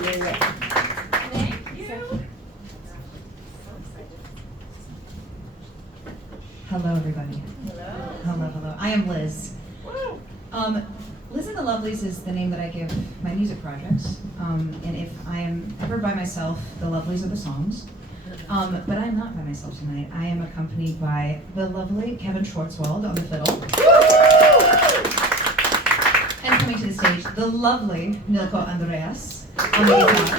Thank you. Hello, everybody. Hello. Hello, hello. I am Liz. Liz and the Lovelies is the name that I give my music projects. And if I am ever by myself, the Lovelies are the songs. But I'm not by myself tonight. I am accompanied by the lovely Kevin Schwarzwald on the fiddle. And coming to the stage, the lovely Nilko Andreas on the guitar.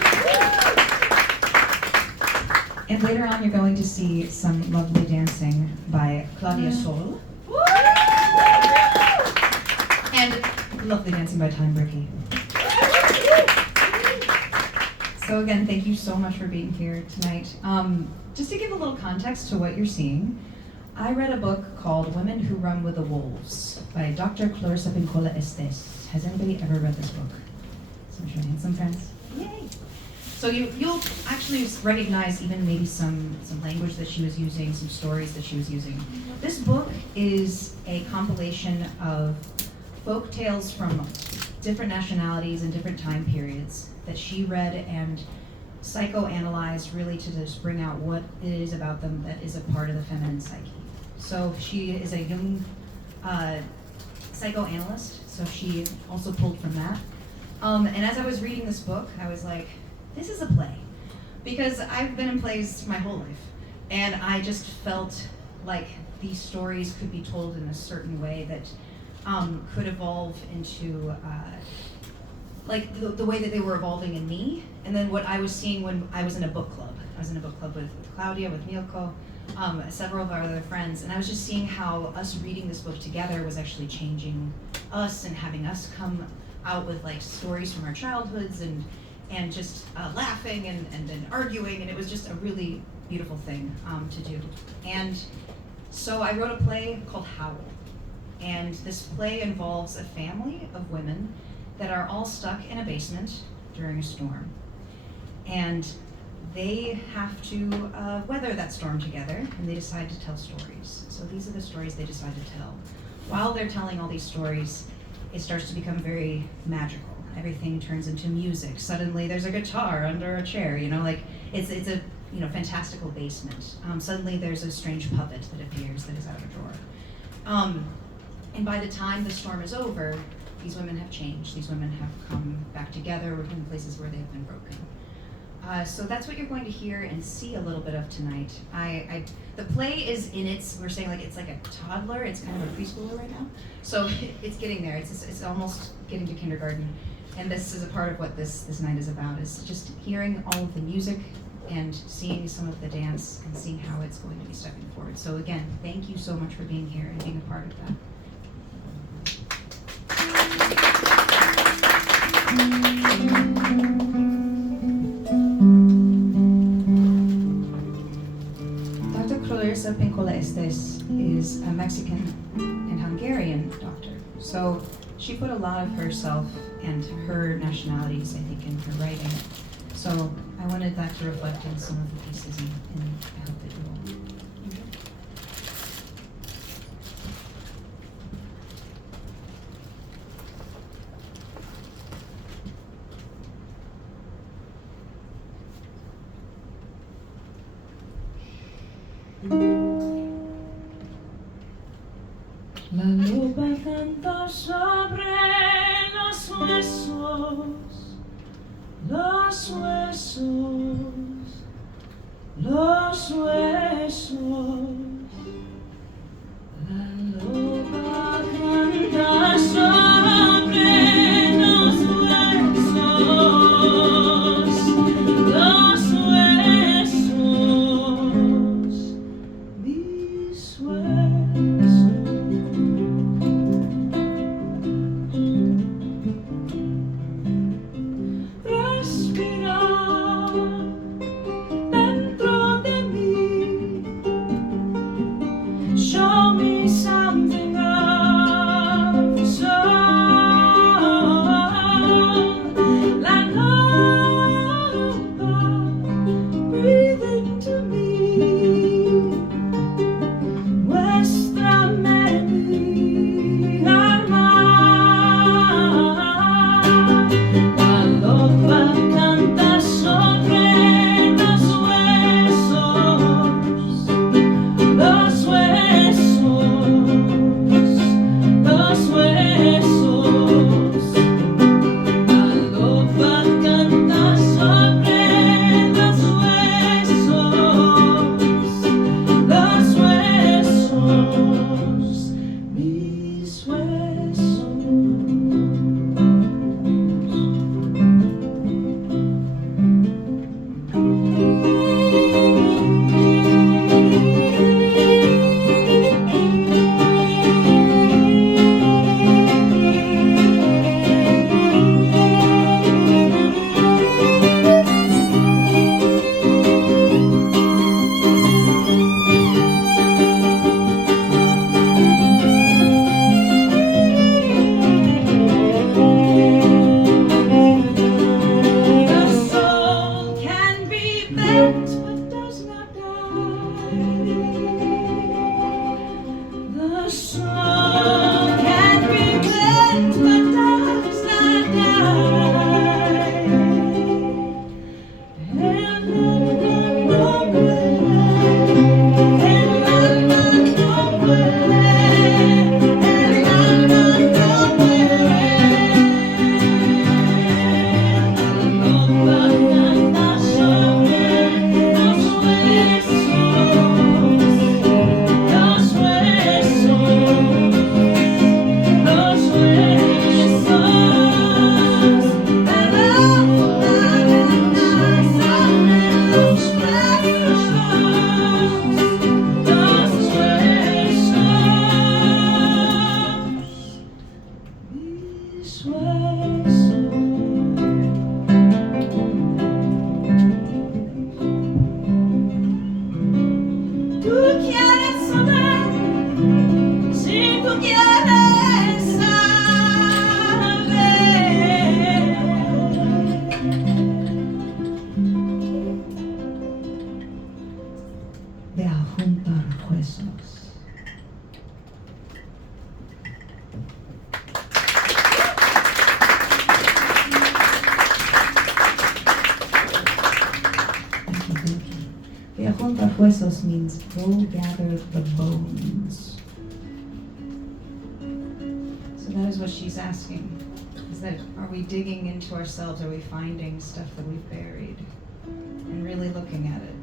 And later on, you're going to see some lovely dancing by Claudia Sol. And lovely dancing by Brickey. So again, thank you so much for being here tonight. Just to give a little context to what you're seeing, I read a book called Women Who Run with the Wolves by Dr. Clarisa Pinkola Estés. Has anybody ever read this book? Some friends? Yay! So you'll actually recognize even maybe some language that she was using, some stories that she was using. This book is a compilation of folk tales from different nationalities and different time periods that she read and psychoanalyzed really to just bring out what it is about them that is a part of the feminine psyche. So she is a young psychoanalyst, so she also pulled from that. And as I was reading this book, I was like, this is a play. Because I've been in plays my whole life, and I just felt like these stories could be told in a certain way that could evolve into like the way that they were evolving in me, and then what I was seeing when I was in a book club. I was in a book club with Claudia, with Nilko, several of our other friends, and I was just seeing how us reading this book together was actually changing us and having us come out with like stories from our childhoods and just laughing and then arguing, and it was just a really beautiful thing to do. And so I wrote a play called HOWL. And this play involves a family of women that are all stuck in a basement during a storm. And they have to weather that storm together, and they decide to tell stories. So these are the stories they decide to tell. While they're telling all these stories, it starts to become very magical. Everything turns into music. Suddenly there's a guitar under a chair, like it's a fantastical basement. Suddenly there's a strange puppet that appears that is out of a drawer. And by the time the storm is over, these women have changed. These women have come back together in places where they've been broken. So that's what you're going to hear and see a little bit of tonight. The play is in we're saying like it's like a toddler. It's kind of a preschooler right now. So it's getting there. It's almost getting to kindergarten. And this is a part of what this night is about, is just hearing all of the music and seeing some of the dance and seeing how it's going to be stepping forward. So again, thank you so much for being here and being a part of that. Dr. Clarisa Pinkola Estés is a Mexican and Hungarian doctor. So she put a lot of herself and her nationalities, I think, in her writing. So I wanted that to reflect in some of the pieces, and I hope that you will enjoy. La lupa cantó sobre los huesos, los huesos, los huesos. La lupa canta sobre los huesos, los huesos, mis huesos. Respira dentro de mí. Estos means go gather the bones. So that is what she's asking. Is that, are we digging into ourselves? Are we finding stuff that we've buried? And really looking at it.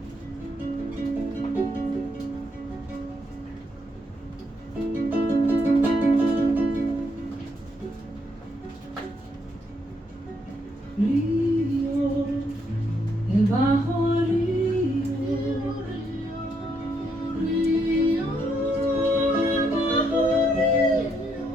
Río, el bajo río, río, el bajo río.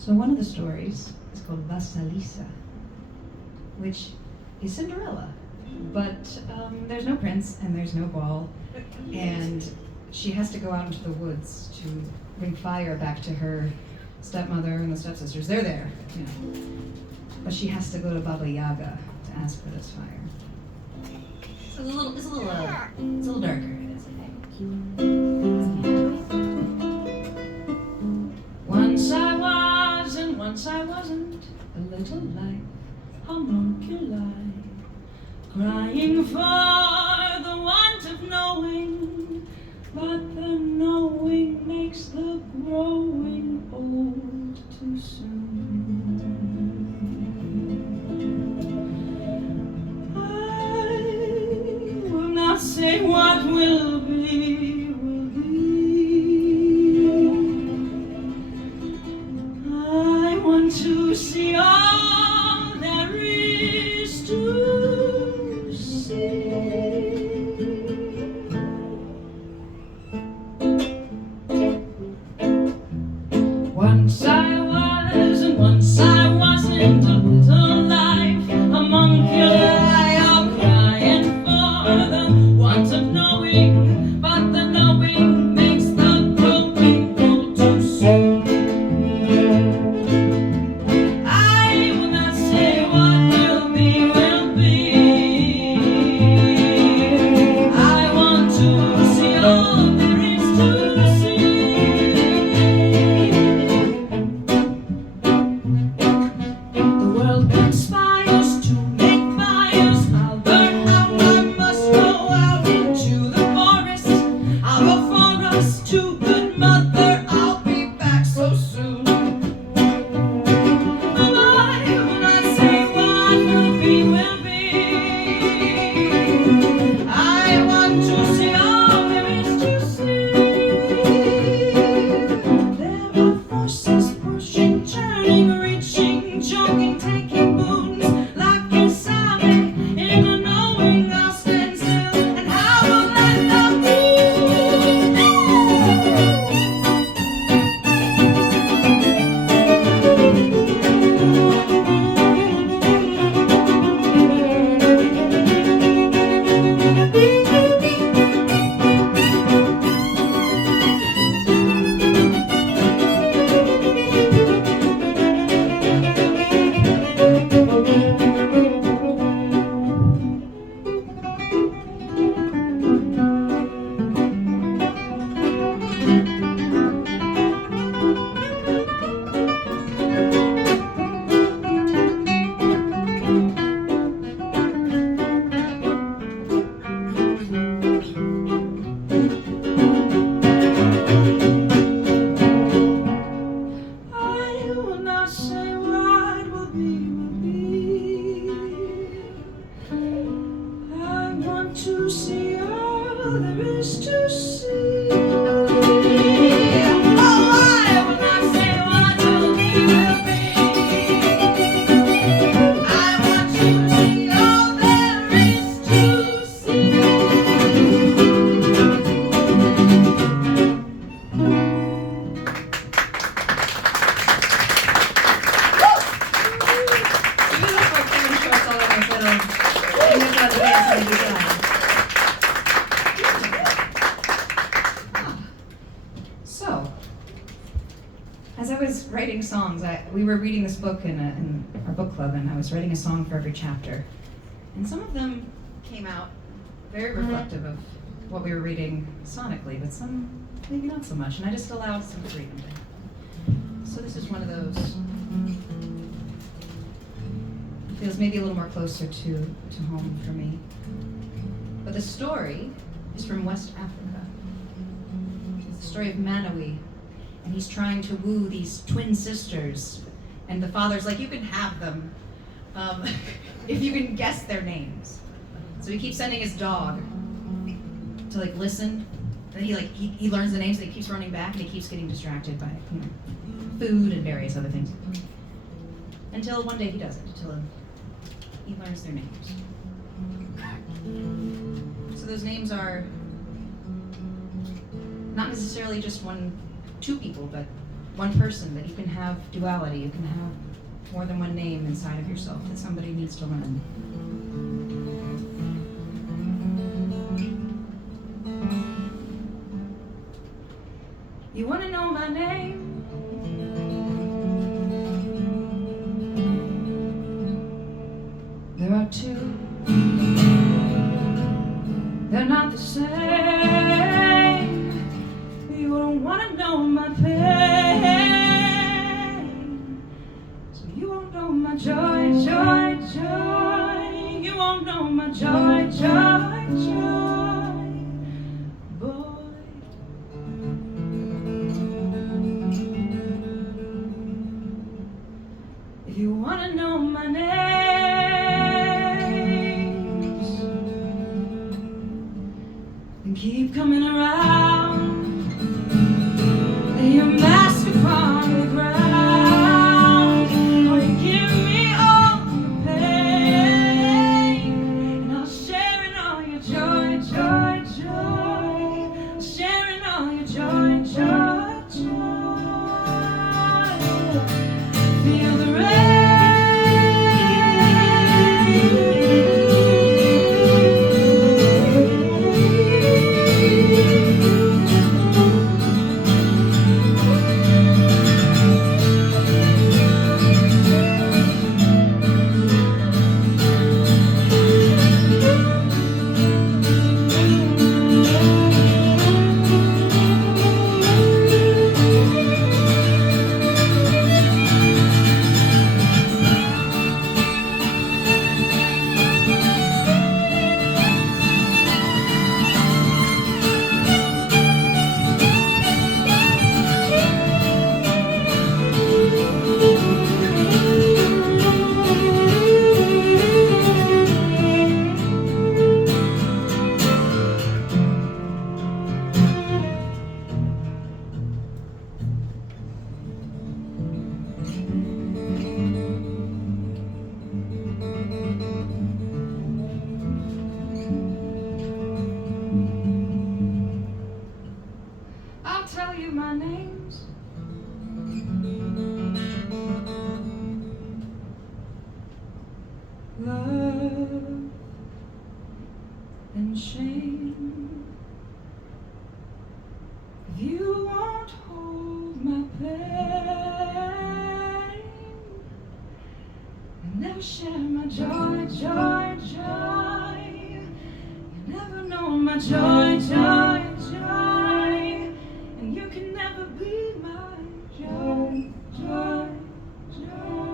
So one of the stories is called Vasalisa, which is Cinderella, but there's no prince and there's no ball, and she has to go out into the woods to bring fire back to her stepmother and the stepsisters. They're there, you know, but she has to go to Baba Yaga to ask for this fire. So it's a little darker. Once I was and once I wasn't, a little like homunculi, crying for the want of knowing, but the knowing makes the growing old too soon. I will not say what will be, will be. I want to see all there is to see. Once I was and once I wasn't, a little life, a homunculi, all crying for the want of knowing, but the knowing makes the growing old too soon. I will not say what will be, will be. I want to see all there is to see. The world conspires to make fires. I'll learn how I must go out into the forest. I'll go for us to good mother. I'll be back so soon. But I will not say what will be, will be. I want to see all there is to see. There are forces pushing, turning, reaching, joking, taking boons. Life can sabe in the knowing. I'll stand still and I will let them be. I will not say what will be. I want to see all there is to see. Oh, I will not say what will be, will be. I want to see all there is to see. we were reading this book in our book club, and I was writing a song for every chapter. And some of them came out very reflective of what we were reading sonically, but some maybe not so much, and I just allowed some freedom. So this is one of those. It feels maybe a little more closer to home for me. But the story is from West Africa. It's the story of Manawi, and he's trying to woo these twin sisters, and the father's like, you can have them if you can guess their names. So he keeps sending his dog to like listen, and he learns the names, and he keeps running back, and he keeps getting distracted by food and various other things. Until one day he doesn't, until he learns their names. So those names are not necessarily just two people, but one person, that you can have duality, you can have more than one name inside of yourself that somebody needs to learn. You want to know my name? There are two. They're not the same. You don't want to know my pain, so you won't know my joy, joy, joy. You won't know my joy, joy, joy, boy. If you want to know my names, then keep coming around. Lay your mask upon the ground. Oh, you give me all your pain, and I'll share in all your joy, joy, joy. I'll share in all your joy, joy, joy. Feel the rain. Love and shame. If you won't hold my pain, and never share my joy, joy, joy. You never know my joy, joy, joy, and you can never be my joy, joy, joy.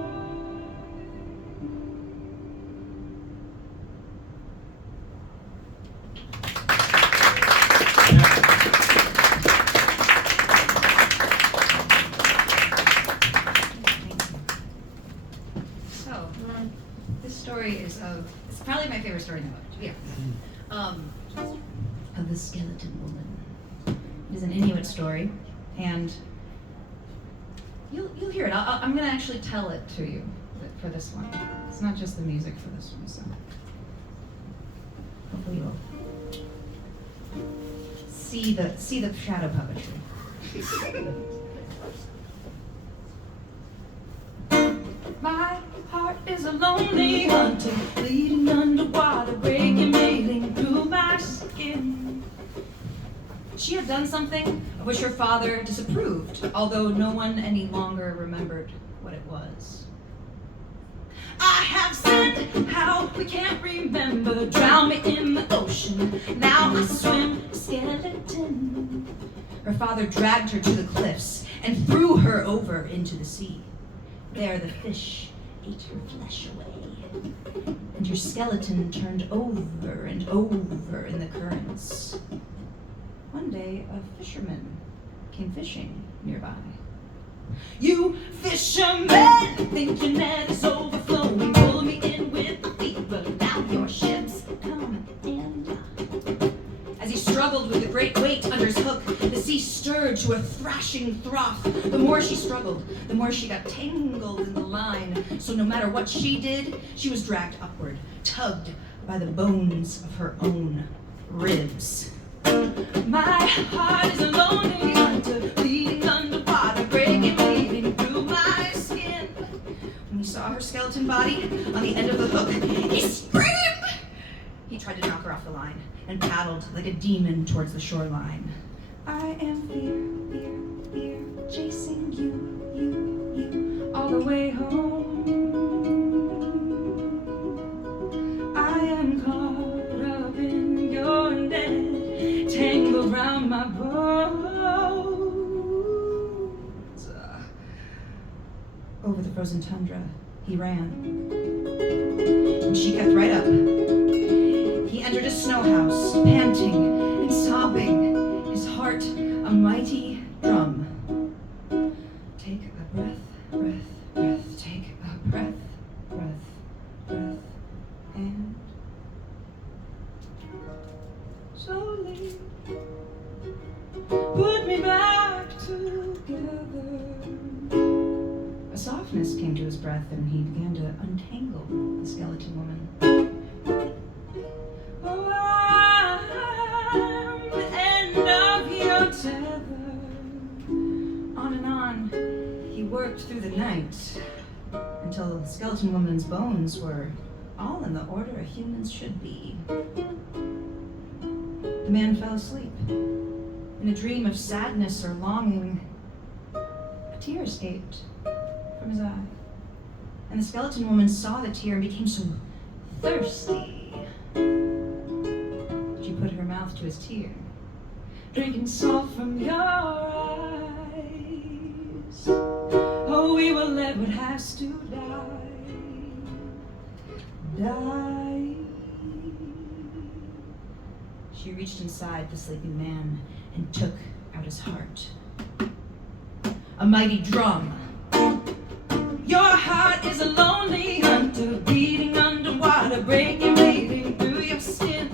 It's probably my favorite story in the book, to be honest. Of the skeleton woman. It is an Inuit story, and you'll hear it. I'm going to actually tell it to you for this one. It's not just the music for this one, so hopefully you'll see the shadow puppetry. My heart is a lonely hunter, bleeding underwater, breaking, mailing through my skin. She had done something of which her father disapproved, although no one any longer remembered what what it was. I have sinned, how we can't remember. Drown me in the ocean, now I swim a skeleton. Her father dragged her to the cliffs and threw her over into the sea. There the fish ate her flesh away, and her skeleton turned over and over in the currents. One day, a fisherman came fishing nearby. You fishermen think your net is overflowing, pull me in with the fever. Now your ships come in. As he struggled with the great weight under his hook, the sea stirred to a thrashing froth. The more she struggled, the more she got tangled in the line. So no matter what she did, she was dragged upward, tugged by the bones of her own ribs. My heart is a lonely hunter, bleeding underwater, breaking, bleeding through my skin. When he saw her skeleton body on the end of the hook, he screamed! He tried to knock her off the line and paddled like a demon towards the shoreline. I am fear, fear, fear, chasing you, all the way home. I am caught up in your net, tangled round my bones. Over the frozen tundra, he ran. And she kept right up. He entered a snow house, panting and sobbing, his heart a mighty drum. Take a breath, breath, breath, take a breath, breath, breath, and slowly put me back together. a softness came to his breath, and he began to untangle the skeleton woman. Oh, I'm the end of your tether. On and on, he worked through the night until the skeleton woman's bones were all in the order a human's should be. The man fell asleep. In a dream of sadness or longing, a tear escaped from his eye. And the skeleton woman saw the tear and became so thirsty. She put her mouth to his tear. Drinking salt from your eyes. Oh, we will let what has to die. She reached inside the sleeping man and took out his heart. A mighty drum. Your heart is a lonely hunter, beating underwater, breaking, bleeding through your skin.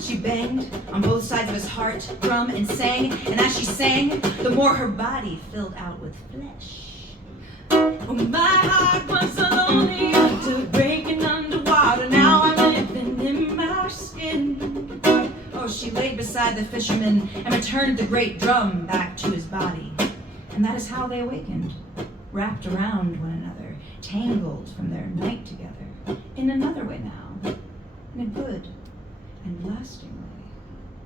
She banged on both sides of his heart drum and sang, and as she sang, the more her body filled out with flesh. Oh, my heart was a lonely hunter, breaking underwater, now I'm living in my skin. Oh, she laid beside the fisherman and returned the great drum back to his body. And that is how they awakened, wrapped around one another, tangled from their night together, in another way now, in a good and lasting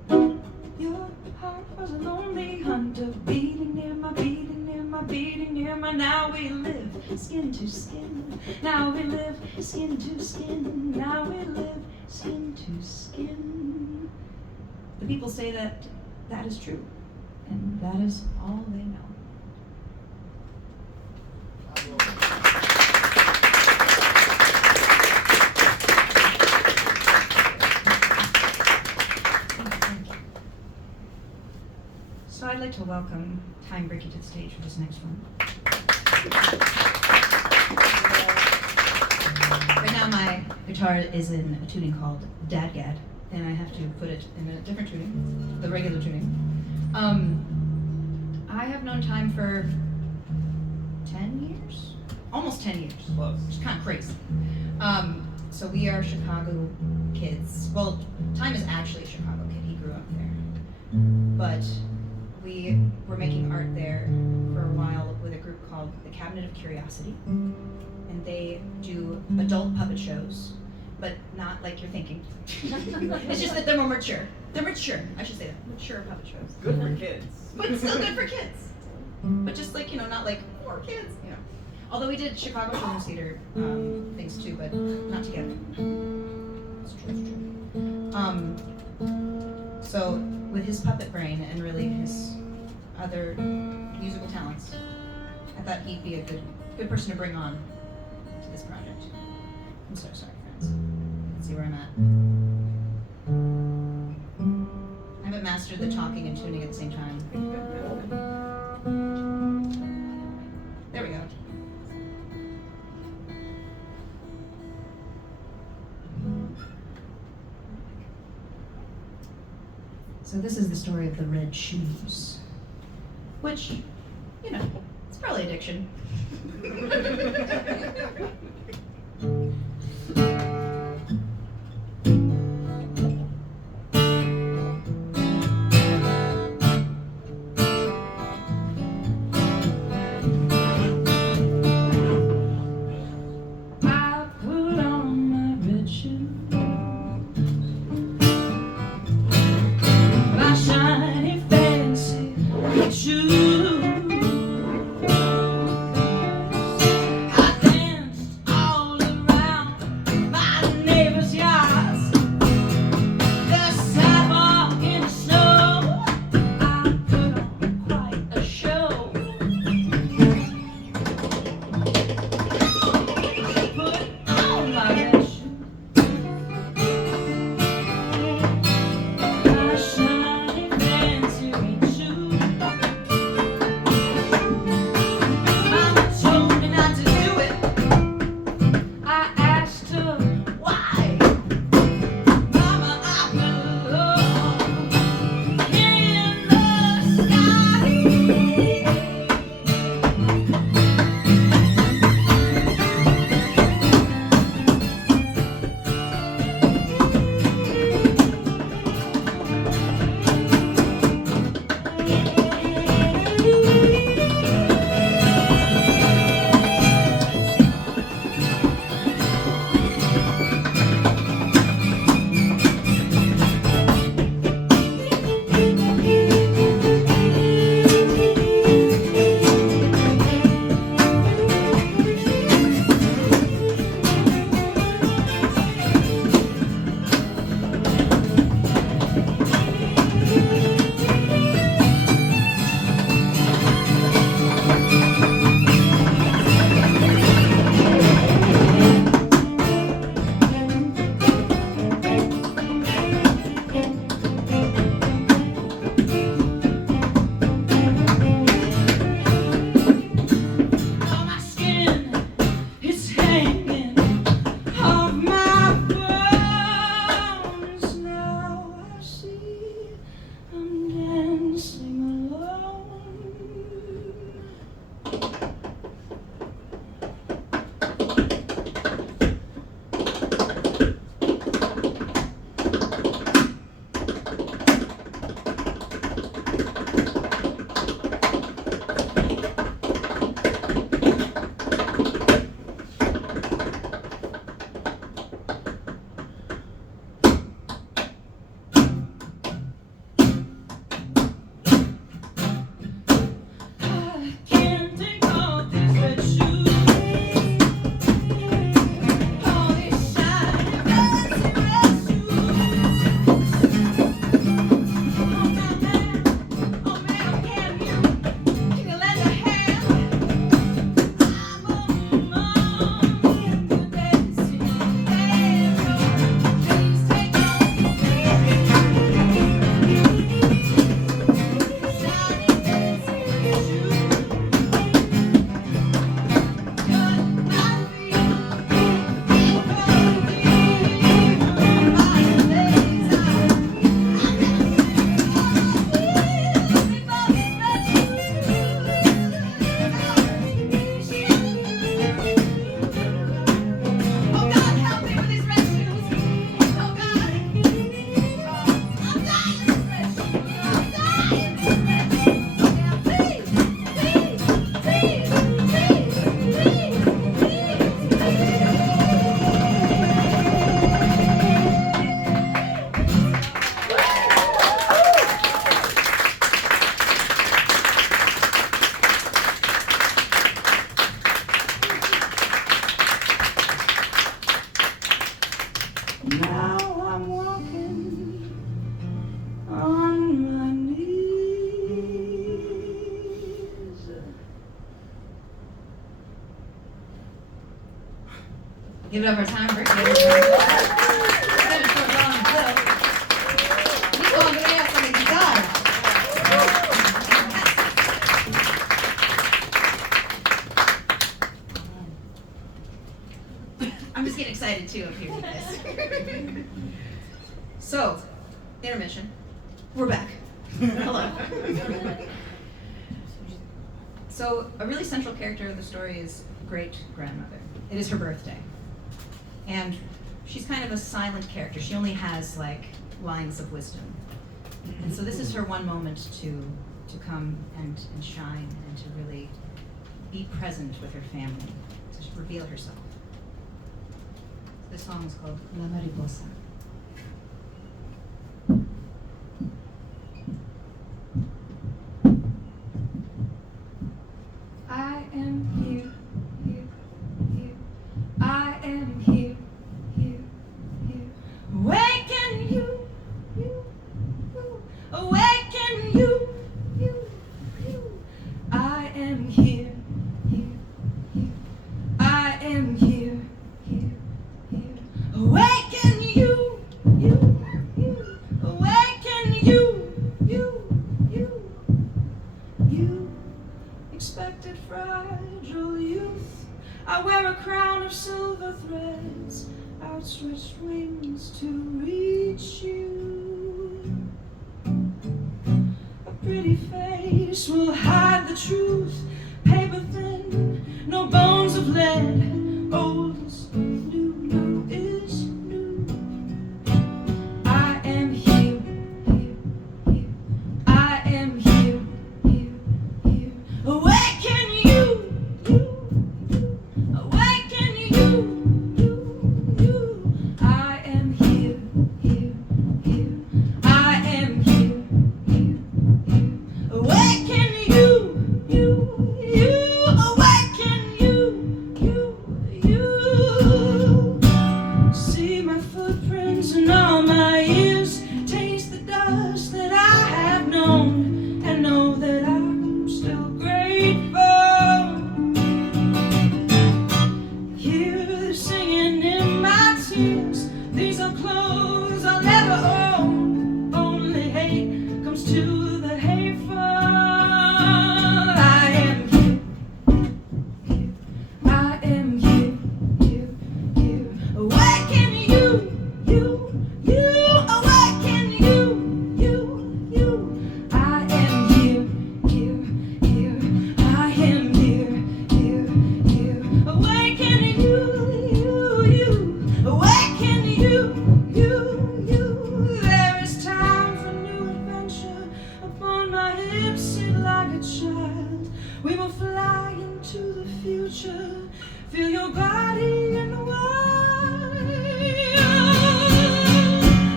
way. Your heart was a lonely hunter, beating near my, beating near my, beating near my. Now we live skin to skin. Now we live skin to skin. Now we live skin to skin. The people say that that is true, and that is all they know. So I'd like to welcome Brickey to the stage for this next one. Right now my guitar is in a tuning called Dadgad, and I have to put it in a different tuning, the regular tuning. I have known Time for 10 years? Almost 10 years. Close. Which is kind of crazy. So we are Chicago kids. Well, Time is actually a Chicago kid. He grew up there. But we were making art there for a while with a group called the Cabinet of Curiosity. And they do adult puppet shows, but not like you're thinking. It's just that they're more mature. They're mature, I should say that. Mature puppet shows. Good for kids. But still good for kids. But just like, not like more kids, Although we did Chicago Children's Theater things too, but not together. It's true, it's true. So with his puppet brain and really his other musical talents, I thought he'd be a good person to bring on to this project. I'm so sorry, friends. Let's see where I'm at. I haven't mastered the talking and tuning at the same time. There we go. So this is the story of the red shoes, which, you know, it's probably addiction. I Now I'm walking on my knees. Give it up for time, Brickey. Nilko Andreas on the guitar. I'm just getting excited too up here with this. So, intermission. We're back. Hello. So, a really central character of the story is great-grandmother. It is her birthday. And she's kind of a silent character. She only has like lines of wisdom. And so this is her one moment to come and shine and to really be present with her family, to reveal herself. This song is called La Mariposa. I am here, here, here. I am here, here, here. Awaken you, you, you. Awaken you, you, you. I am here, here, here. I am here, here, here. Awaken you, you, you. Awaken you, you, you. You expected fragile youth. I wear a crown of silver threads, outstretched wings to reach you. A pretty face will hide the truth, paper thin, no bones of lead. Old is new, new is new. I am here, here, here. I am here, here, here. Awaken you, you. Awaken you, you, you. I am here, here, here. I am here, here, here. Awaken you, you, you. Awaken you, you, you. See my footprints and all my years. Taste the dust that I have known and know that I'm still grateful. Hear the singing in my tears. These are clothes I'll never own. Only hate comes to the hateful. I am here, here. I am here, here, here. Awaken you, you, you. Awaken you, you, you. I am here, here, here. I am here, here, here. Awaken you, you, you. Awaken you, you, you. There is time for new adventure. Upon my hips, sit like a child. We will fly into the future. Feel your body in the wild.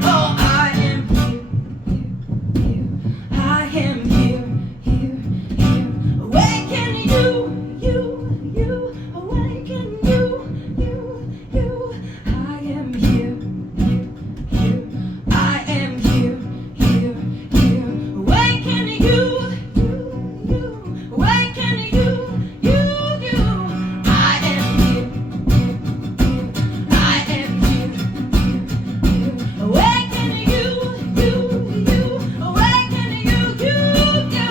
Oh, I am here, here, here. I am here, here, here. Awaken you, you, you. Awaken you, you, you. I am here, here, here. I am here, here, here. Awaken you, you, you. Awaken you, you, you. I am here, here, here. I am here, here, here. Awaken you, you, you. Awaken you, you, you.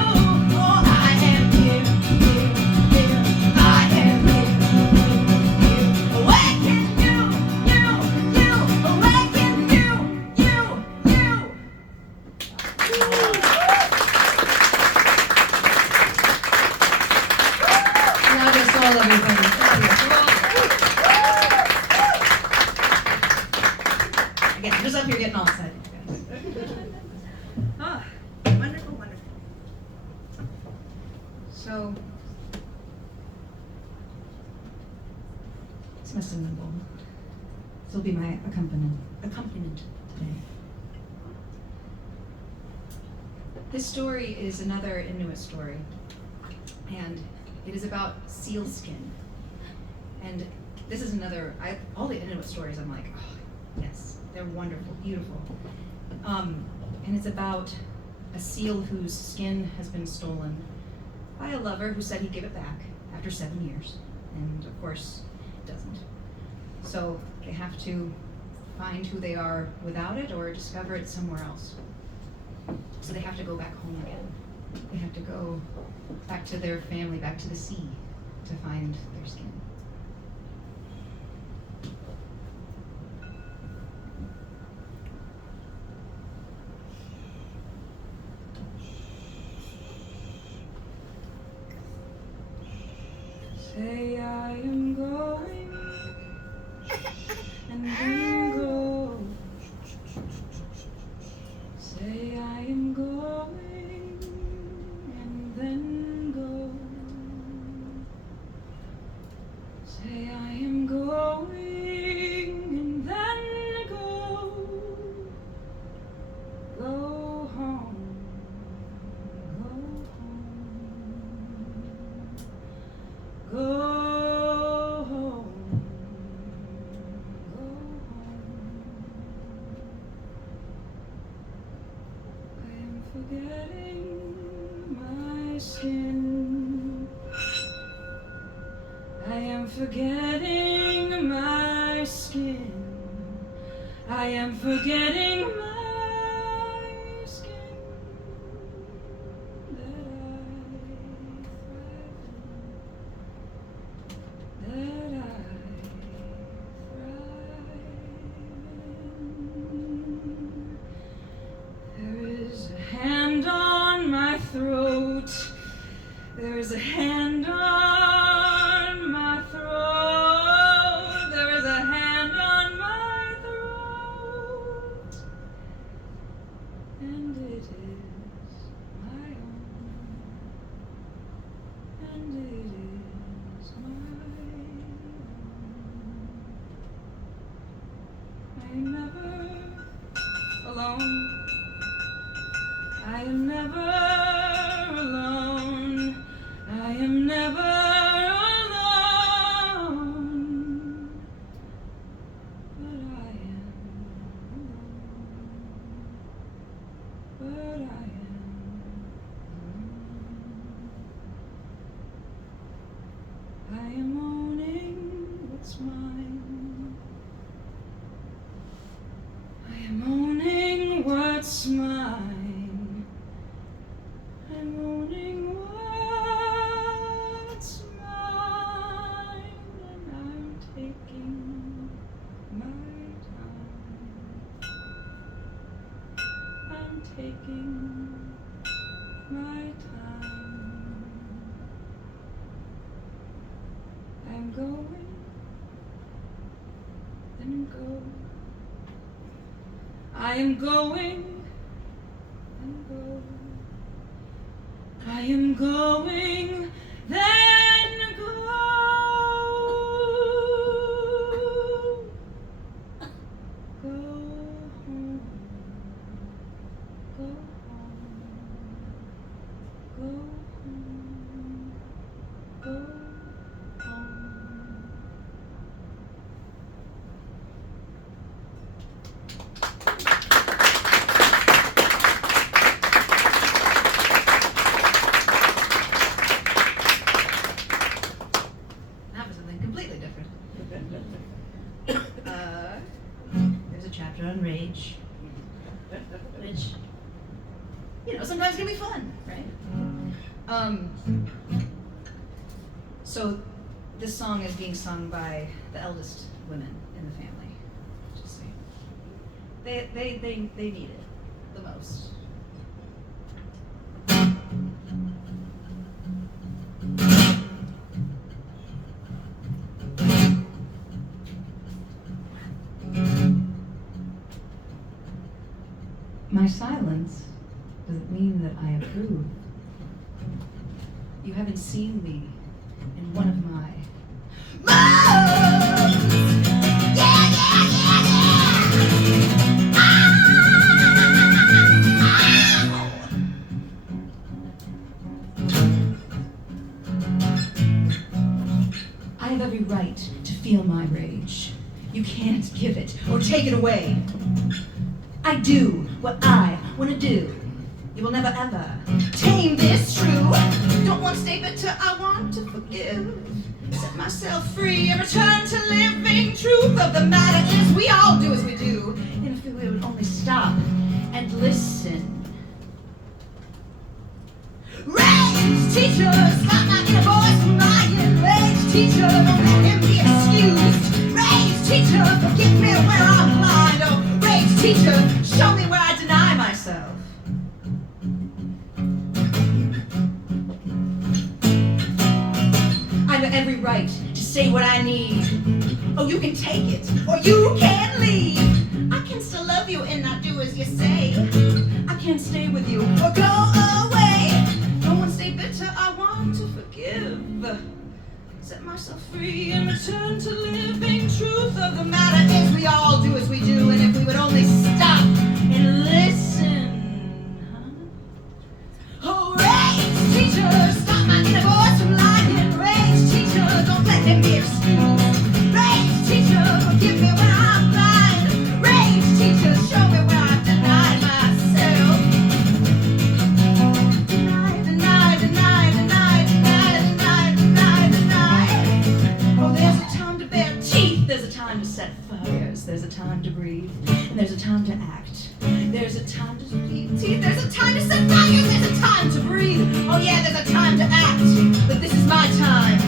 Oh, I am here, here, here. I am here, here, here. Awaken you, you, you. Awaken you, you, you. Claudia Sol, everybody. Claudia Sol. Again, I'm just up here getting all excited, you guys. Ah, wonderful, wonderful. So, this must have been bold. This will be my accompaniment today. This story is another Inuit story, and it is about sealskin. And this is another, all the Inuit stories, I'm like, oh, Yes, they're wonderful, beautiful. And it's about a seal whose skin has been stolen by a lover who said he'd give it back after 7 years. And of course, it doesn't. So they have to find who they are without it or discover it somewhere else. So they have to go back home again. They have to go back to their family, back to the sea, to find their skin. Say I am going and then go. Say I am going and then go. Say I am going and then go. Go home. Go home. Go home. Go home. I am forgetting my skin. I am forgetting my skin. I am forgetting my skin that I thrive in, that I thrive in. There is a hand on my throat. There is a hand on my throat. There is a hand on my throat. And it is my own. And it is my own. I am never alone. I am never alone. I am never alone. But I am alone. But I am alone. I am owning what's mine. I am owning what's mine. I'm owning what's mine, and I'm taking my time. I'm taking my time. I'm going and go. I am going and go. I am going, then go. Go home. Go home. Go home. Go home. That was something completely different. There's a chapter on rage, which, sometimes can be fun, right? So this song is being sung by the eldest women in the family. Just saying. They need it the most. My silence doesn't mean that I approve. You haven't seen me in one of my modes. Yeah, yeah, yeah, yeah. I have every right to feel my rage. You can't give it or take it away. I do what I want to do. You will never ever tame this true. Don't want to stay bitter, I want to forgive. Set myself free and return to living. Truth of the matter is we all do as we do. And if we would only stop and listen. Rage teacher, stop my inner voice from lying. Rage teacher, don't let him be excused. Rage teacher, forgive me where I'm blind. Oh, rage teacher, show me where I deny myself. I have every right to say what I need. Oh, you can take it, or you can leave. I can still love you and not do as you say. I can't stay with you or go away. Don't want to stay bitter, I want to forgive. Set myself free and return to living. Truth of the matter is we all do as we do. And if we would only stop and listen. Oh, rage teacher, stop my inner voice from lying. Rage teacher, don't let him be excused. Rage teacher, forgive me when I'm blind. Rage teacher, show me where I've denied myself. Deny, deny, deny, deny, deny, deny, deny, deny. Oh, there's a time to bare teeth. There's a time to set fires. There's a time to breathe. And there's a time to act. There's a time to speak teeth. There's a time to set fires. There's a time to breathe. Oh yeah, there's a time to act. But this is my time.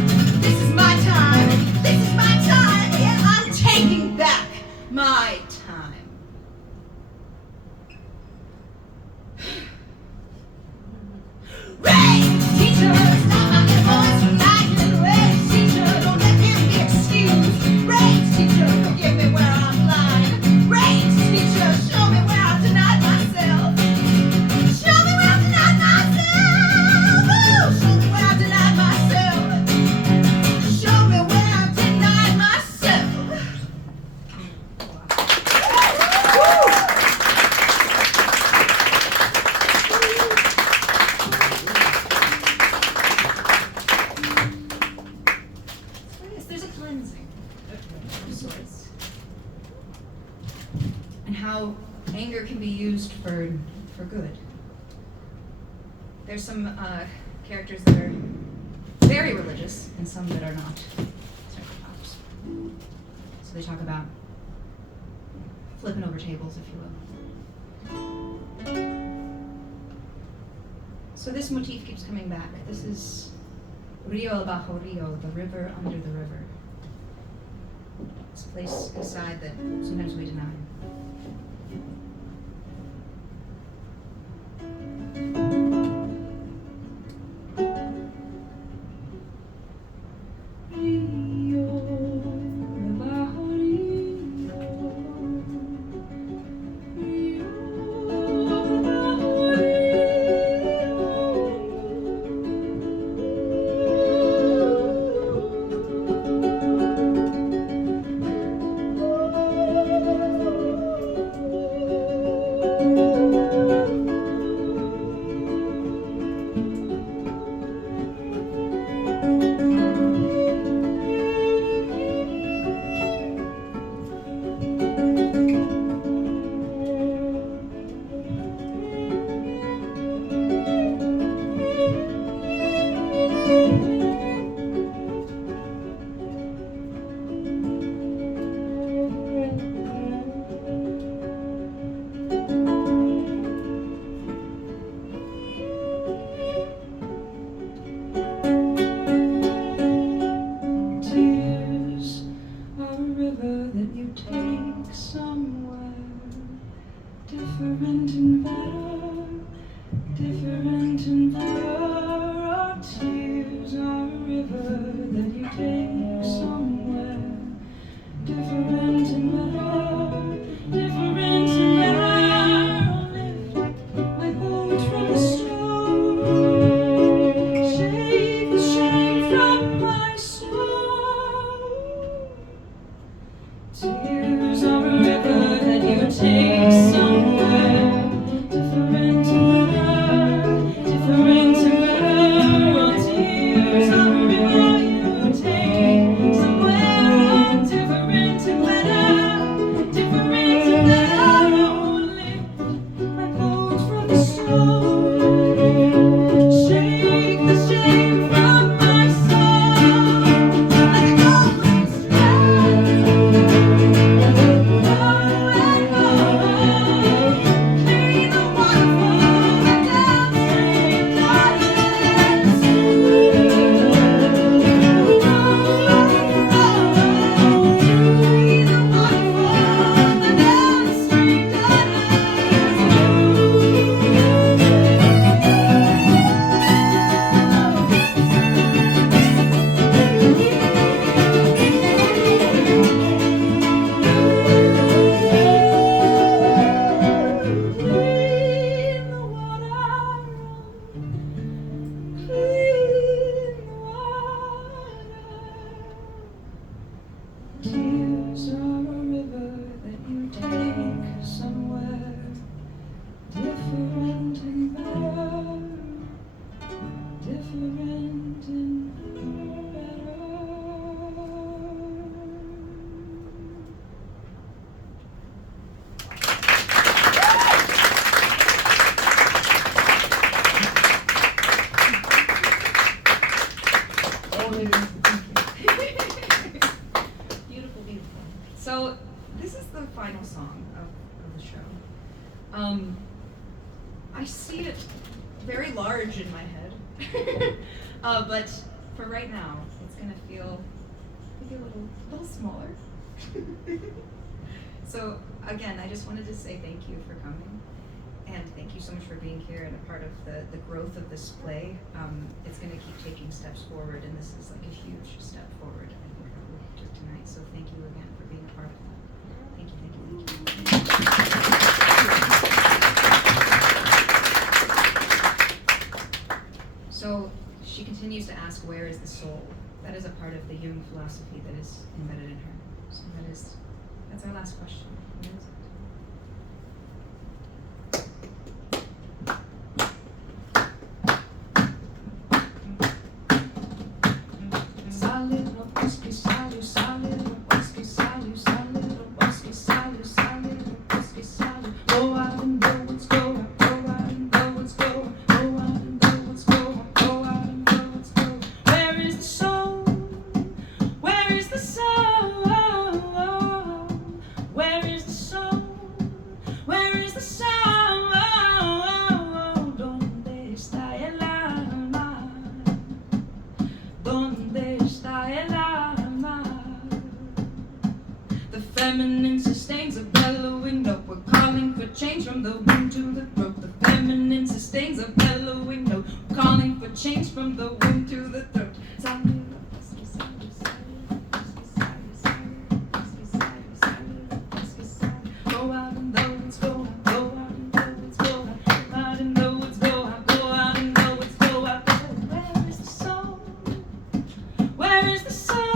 This is my time. This is my time. Yeah, I'm taking back my time. Rage teacher, stop my inner voice from lying. Rage teacher, don't let him be excused. Rage teacher, forgive me where I'm blind. Rage teacher, show me where I've denied myself. Show me where I've denied myself. Ooh, show me where I've denied myself. Show me where I've denied myself. Yes, there's a cleansing of sorts. And how anger can be used for good. There's some characters that are very religious and some that are not. So they talk about flipping over tables, if you will. So this motif keeps coming back. This is Rio bajo Rio, the river under the river. This place inside that sometimes we deny. Tears are a river you take somewhere different and better. So this is the final song of the show. I see it very large in my head, but for right now, it's gonna feel maybe a little smaller. So again, I just wanted to say thank you for coming, and thank you so much for being here and a part of the growth of this play. It's gonna keep taking steps forward, and this is like a huge step forward, I think, that we did tonight. So thank you again for being a part of that. Thank you, thank you, thank you. So she continues to ask, where is the soul? That is a part of the Jung philosophy that is embedded in her. So that's our last question. Where is it? Feminine sustains a bellowing note. We're calling for change from the womb to the throat. The feminine sustains a bellowing note. We're calling for change from the womb to the throat. Go out in the woods, go out, go out in the woods, go out, go out in the woods, go out, go out in the woods, go out. Where is the soul? Where is the soul?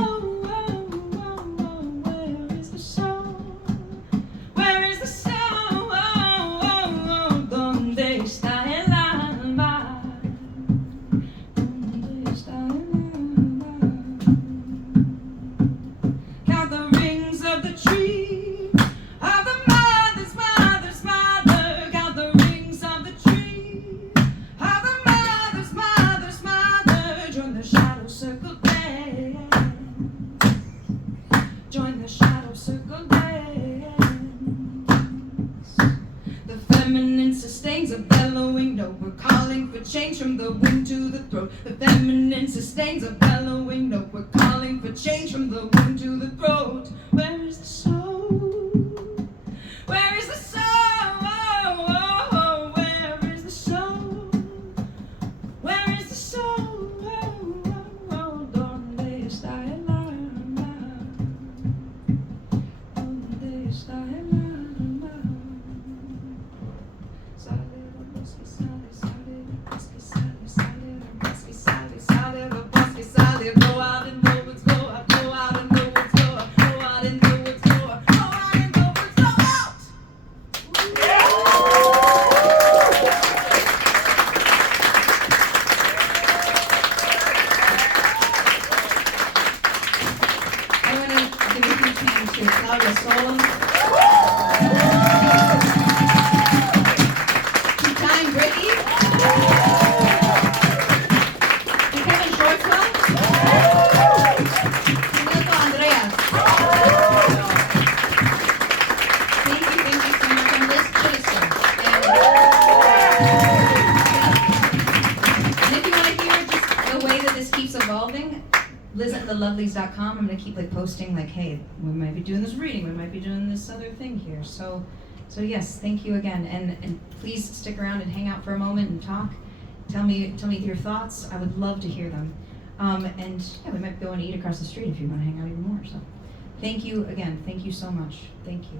Change from the womb to the throat. The feminine sustains a bellowing note. We're calling for change from the womb to the throat. Where is the soul? Where is the soul? Where is the soul? Where is the soul? ¿Dónde está el alma? ¿Dónde está el alma? Sale la luz que sale, sale. Go out in the woods, go out, go out in the woods, go out, go out in the woods, go out, go out in the woods, go out! I want to give a huge hand to Claudia Sol. Two-time Brickey. Schwarzwald, Nilko Andreas. Thank you so much. I'm Liz Chidester. And if you want to hear just the way that this keeps evolving, Liz@thelovelies.com. I'm going to keep posting hey, we might be doing this reading, we might be doing this other thing here. So yes, thank you again, and please stick around and hang out for a moment and talk. Tell me your thoughts. I would love to hear them. And yeah, we might go and eat across the street if you want to hang out even more. So thank you again. Thank you so much. Thank you.